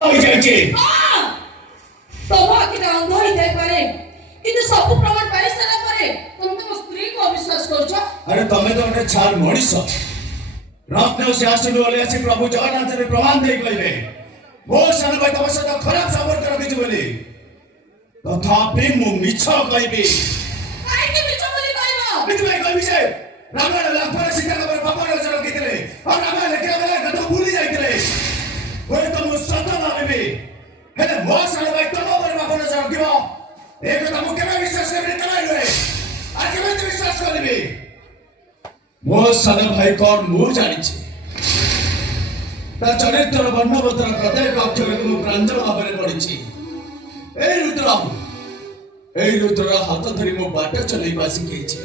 ହୋଇଯାଇଛି। ତମ ଆଖିଟା ଅନ୍ଧ ହେଇଥାଇପାରେ କିନ୍ତୁ ସବୁ ପ୍ରମାଣ ପାଇସାରିଲା ପରେ ତମେ ତମ ସ୍ତ୍ରୀକୁ ଅବିଶ୍ୱାସ କରୁଛ। ଆରେ ତମେ ତ ଗୋଟେ ଛାର ମଣିଷ। ରତ୍ନ ସେ ଆସିଲୁ ବୋଲି ଆସି ପ୍ରଭୁ ଜଗନ୍ନାଥରେ ପ୍ରମାଣ ଦେଇ କହିଲେ ମୋ ସାନ ଭାଇ ତମ ସହିତ ଖରାପ ସମ୍ପର୍କ ରଖିଛି ବୋଲି। ତଥାପି ମୁଁ ମିଛ କହିବି। କାହିଁକି ମିଛ ବୋଲି କହିବ? ଏଥିପାଇଁ କହିବି ଯେ ରାମାୟଣ ଲାଭରେ ସୀତାଙ୍କ ଉପରେ ପାପ ନଜର ରଖିଥିଲେ ଆଉ ରାମାୟଣ ଲେଖିଲା ବେଳେ କଥା ଭୁଲି ଯାଇଥିଲେ। ହୁଏତ ମୁଁ ସତ ଭାବିବି ହେଲେ ମୋ ସାନ ଭାଇ ତମ ଉପରେ ପାପ ନଜର ରଖିବ ଏ କଥା ମୁଁ କେବେ ବିଶ୍ୱାସ କରିବି କେବେ ନୁହେଁ। ଆଉ କେମିତି ବିଶ୍ୱାସ କରିବି? ମୋ ସାନ ଭାଇ କଣ ମୁଁ ଜାଣିଛି। ତା ଚରିତ୍ରର ବର୍ଣ୍ଣବୋଧର ପ୍ରତ୍ୟେକ ଅକ୍ଷରକୁ ମୁଁ ପ୍ରାଞ୍ଜଳ ଭାବରେ ପଢିଛି। এই ରୁଦ୍ରର ହାତ ଧରି ମୁଁ ବାଟ ଚଲେଇବା ଶିଖେଇଛି।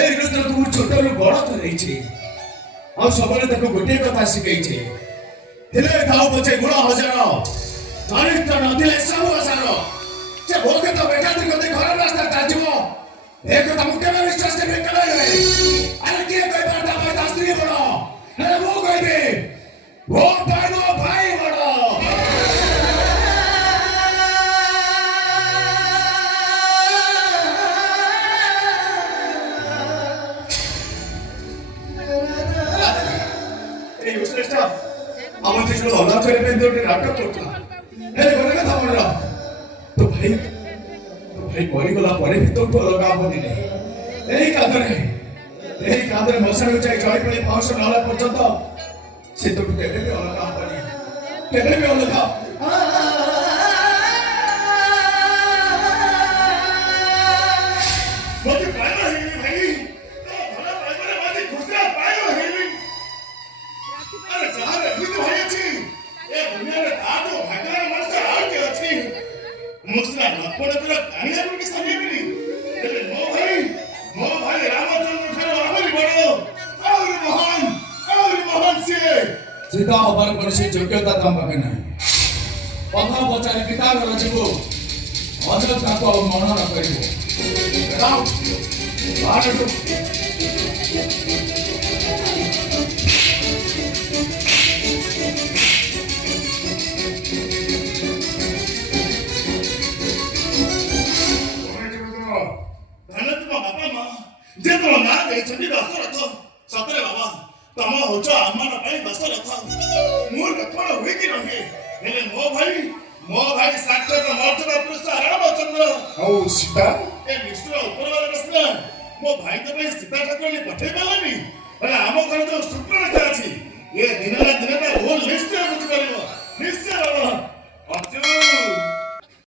এই ରୁଦ୍ରକୁ ମୁଁ ଛୋଟରୁ ବଡ଼ କରେଇଛି ଆଉ ସବୁବେଳେ ତାକୁ ଗୋଟିଏ କଥା ଶିଖେଇଛି ଥିଲେ ଥାଉ ପଛେ ଗୁଣ ହଜାର ଚରିତ୍ର ନଥିଲେ ସବୁ ଅସାର। ସେ ମୋ କଥା ବେକାତି କରି ଘର ରାସ୍ତା ଚାଲିଯିବ ଏ କଥା ମୁଁ କେବେ ବିଶ୍ୱାସ କରିବି କେବେ ନୁହେଁ। ଆରେ କିଏ କହିପାରେ ତା ପାଇଁ ତା ସ୍ତ୍ରୀ ବଡ଼ ହେଲେ ମୁଁ କହିବି ମୋ ପାଇଁ ମୋ ଭାଇ ବଡ଼। আমার দেশের অনাথ করে বেঁধে নাটক করতো না হ্যাঁ ঘরে কথা বলরা তো ভাই মরিগলা পরে भी तो लगा बनी नहीं এই কাঁদরে মশার উচাই জয় করে পাউশ নালা পর্যন্ত সে তো কেবে भी अलगा बनी কেবে भी अलगा মতে পায়ো হেলি ভাই ভলা পাইবারে মাঝে খুশরা পায়ো হেলি আরে যারে বুঝ হয়েছি এ দুনিয়ারে তাতো ভাগ্যের মানুষ আর কে আছে মুসরা লপড় পুরো কানিয়া পুরো সামিবিনি হেলে মো ভাই রামচন্দ্র ঠার আহরি বড় আহরি মহান সে যেটা হবার কৌশি যোগ্যতা তম পাবে না কথা পচারি পিতা ঘর জীব অযোধ্যাকে মনন করিব রাম বারটু ଯେ ତମ ନାଁ ଦେଇଛନ୍ତି ଦଶରଥ ସତରେ ବାବା ତମ ହଉଛ ଆମର ପାଇଁ ଦଶରଥ। ମୁଁ ଲକ୍ଷ୍ମଣ ହୁଏ କି ରହେ ହେଲେ ମୋ ଭାଇ ସାକ୍ଷାତ ମର୍ତ୍ତମ ପୁରୁଷ ରାମଚନ୍ଦ୍ର। ଆଉ ସୀତା